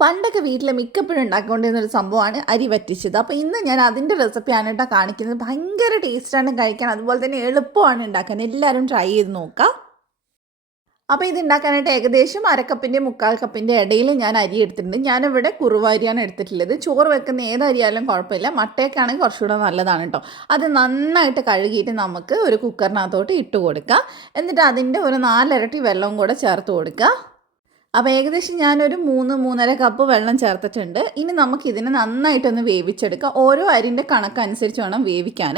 പണ്ടൊക്കെ വീട്ടിൽ മിക്കപ്പോഴും ഉണ്ടാക്കിക്കൊണ്ടിരുന്നൊരു സംഭവമാണ് അരി വറ്റിച്ചത്. അപ്പോൾ ഇന്ന് ഞാൻ അതിൻ്റെ റെസിപ്പിയാണ് കേട്ടോ കാണിക്കുന്നത്. ഭയങ്കര ടേസ്റ്റാണ് കഴിക്കാൻ, അതുപോലെ തന്നെ എളുപ്പമാണ് ഉണ്ടാക്കാൻ. എല്ലാവരും ട്രൈ ചെയ്ത് നോക്കാം. അപ്പോൾ ഇത് ഉണ്ടാക്കാനായിട്ട് ഏകദേശം അരക്കപ്പിൻ്റെ 1/4 കപ്പിൻ്റെ ഇടയിൽ ഞാൻ അരി എടുത്തിട്ടുണ്ട്. ഞാനിവിടെ കുറുവ അരിയാണ് എടുത്തിട്ടുള്ളത്. ചോറ് വെക്കുന്ന ഏത് അരിയായാലും കുഴപ്പമില്ല, മട്ടയൊക്കെയാണെങ്കിൽ കുറച്ചുകൂടെ നല്ലതാണ് കേട്ടോ. അത് നന്നായിട്ട് കഴുകിയിട്ട് നമുക്ക് ഒരു കുക്കറിനകത്തോട്ട് ഇട്ട് കൊടുക്കാം. എന്നിട്ട് അതിൻ്റെ ഒരു 4 ഇരട്ടി വെള്ളവും കൂടെ ചേർത്ത് കൊടുക്കുക. അപ്പോൾ ഏകദേശം ഞാനൊരു 3-3.5 കപ്പ് വെള്ളം ചേർത്തിട്ടുണ്ട്. ഇനി നമുക്കിതിനെ നന്നായിട്ടൊന്ന് വേവിച്ചെടുക്കാം. ഓരോ അരിൻ്റെ കണക്കനുസരിച്ച് വേണം വേവിക്കാൻ.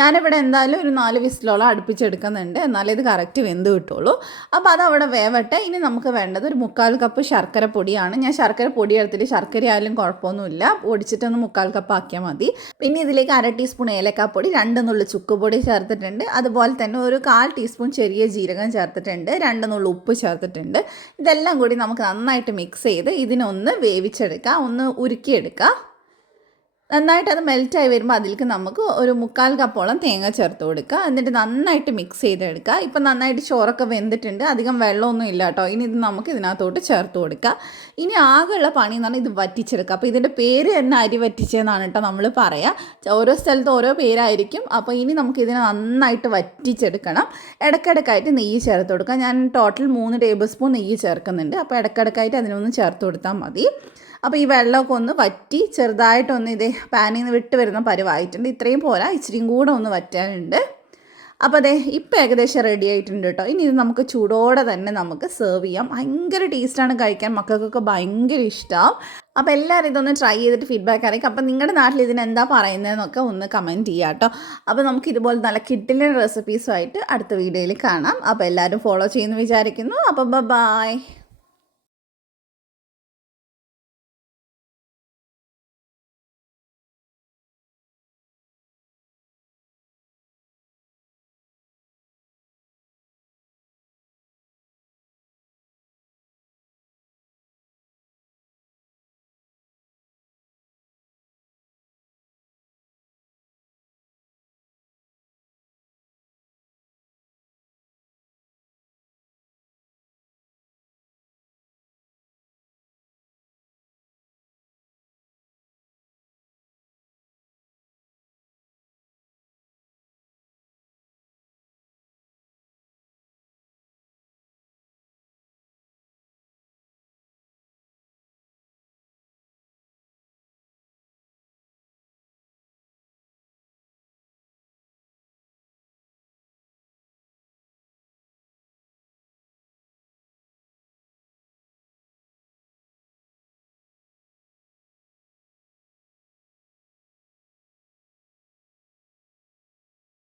ഞാനിവിടെ എന്തായാലും ഒരു 4 വിസിലോളം അടുപ്പിച്ചെടുക്കുന്നുണ്ട്, എന്നാലേ ഇത് കറക്റ്റ് വെന്ത് കിട്ടുള്ളൂ. അപ്പോൾ അതവിടെ വേവട്ടെ. ഇനി നമുക്ക് വേണ്ടത് ഒരു 1/4 കപ്പ് ശർക്കര പൊടിയാണ്. ഞാൻ ശർക്കര പൊടി എടുത്തിട്ട് ശർക്കര ആയാലും കുഴപ്പമൊന്നുമില്ല, പൊടിച്ചിട്ടൊന്ന് 1/4 കപ്പ് ആക്കിയാൽ മതി. പിന്നെ ഇതിലേക്ക് 1/2 ടീസ്പൂൺ ഏലക്കാപ്പൊടി, 2 നുള്ളി ചുക്കുപൊടി ചേർത്തിട്ടുണ്ട്. അതുപോലെ തന്നെ ഒരു 1/4 ടീസ്പൂൺ ചെറിയ ജീരകം ചേർത്തിട്ടുണ്ട്, 2 നുള്ളി ഉപ്പ് ചേർത്തിട്ടുണ്ട്. ഇതെല്ലാം കൂടി നമുക്ക് നന്നായിട്ട് മിക്സ് ചെയ്ത് ഇതിനൊന്ന് വേവിച്ചെടുക്കാം, ഒന്ന് ഉരുക്കിയെടുക്കാം. നന്നായിട്ട് അത് മെൽറ്റായി വരുമ്പോൾ അതിലേക്ക് നമുക്ക് ഒരു 1/4 കപ്പോളം തേങ്ങ ചേർത്ത് കൊടുക്കുക. എന്നിട്ട് നന്നായിട്ട് മിക്സ് ചെയ്തെടുക്കുക. ഇപ്പം നന്നായിട്ട് ചോറൊക്കെ വെന്തിട്ടുണ്ട്, അധികം വെള്ളമൊന്നും ഇല്ല കേട്ടോ. ഇനി ഇത് നമുക്ക് ഇതിനകത്തോട്ട് ചേർത്ത് കൊടുക്കുക. ഇനി ആകെയുള്ള പണി എന്ന് പറഞ്ഞാൽ ഇത് വറ്റിച്ചെടുക്കുക. അപ്പോൾ ഇതിൻ്റെ പേര് തന്നെ അരി വറ്റിച്ചതെന്നാണ് കേട്ടോ നമ്മൾ പറയുക. ഓരോ സ്ഥലത്ത് ഓരോ പേരായിരിക്കും. അപ്പോൾ ഇനി നമുക്ക് ഇതിനെ നന്നായിട്ട് വറ്റിച്ചെടുക്കണം. ഇടയ്ക്കിടയ്ക്കായിട്ട് നെയ്യ് ചേർത്ത് കൊടുക്കുക. ഞാൻ ടോട്ടൽ 3 ടേബിൾ സ്പൂൺ നെയ്യ് ചേർക്കുന്നുണ്ട്. അപ്പോൾ ഇടയ്ക്കിടയ്ക്കായിട്ട് അതിനൊന്ന് ചേർത്ത് കൊടുത്താൽ മതി. അപ്പോൾ ഈ വെള്ളമൊക്കെ ഒന്ന് വറ്റി ചെറുതായിട്ടൊന്ന് ഇതേ പാനിൽ നിന്ന് വിട്ട് വരുന്ന പരുവായിട്ടുണ്ട്. ഇത്രയും പോരാ, ഇച്ചിരിയും കൂടെ ഒന്ന് വറ്റാനുണ്ട്. അപ്പോൾ അതെ ഇപ്പം ഏകദേശം റെഡി ആയിട്ടുണ്ട് കേട്ടോ. ഇനി ഇത് നമുക്ക് ചൂടോടെ തന്നെ നമുക്ക് സെർവ് ചെയ്യാം. ഭയങ്കര ടേസ്റ്റാണ് കഴിക്കാൻ, മക്കൾക്കൊക്കെ ഭയങ്കര ഇഷ്ടമാവും. അപ്പോൾ എല്ലാവരും ഇതൊന്ന് ട്രൈ ചെയ്തിട്ട് ഫീഡ്ബാക്ക് അറിയിക്കും. അപ്പോൾ നിങ്ങളുടെ നാട്ടിൽ ഇതിനെന്താ പറയുന്നതെന്നൊക്കെ ഒന്ന് കമൻറ്റ് ചെയ്യാം കേട്ടോ. അപ്പോൾ നമുക്ക് ഇതുപോലെ നല്ല കിഡിലൻ റെസിപ്പീസുമായിട്ട് അടുത്ത വീഡിയോയിൽ കാണാം. അപ്പോൾ എല്ലാവരും ഫോളോ ചെയ്യുമെന്ന് വിചാരിക്കുന്നു. അപ്പോൾ ബൈ.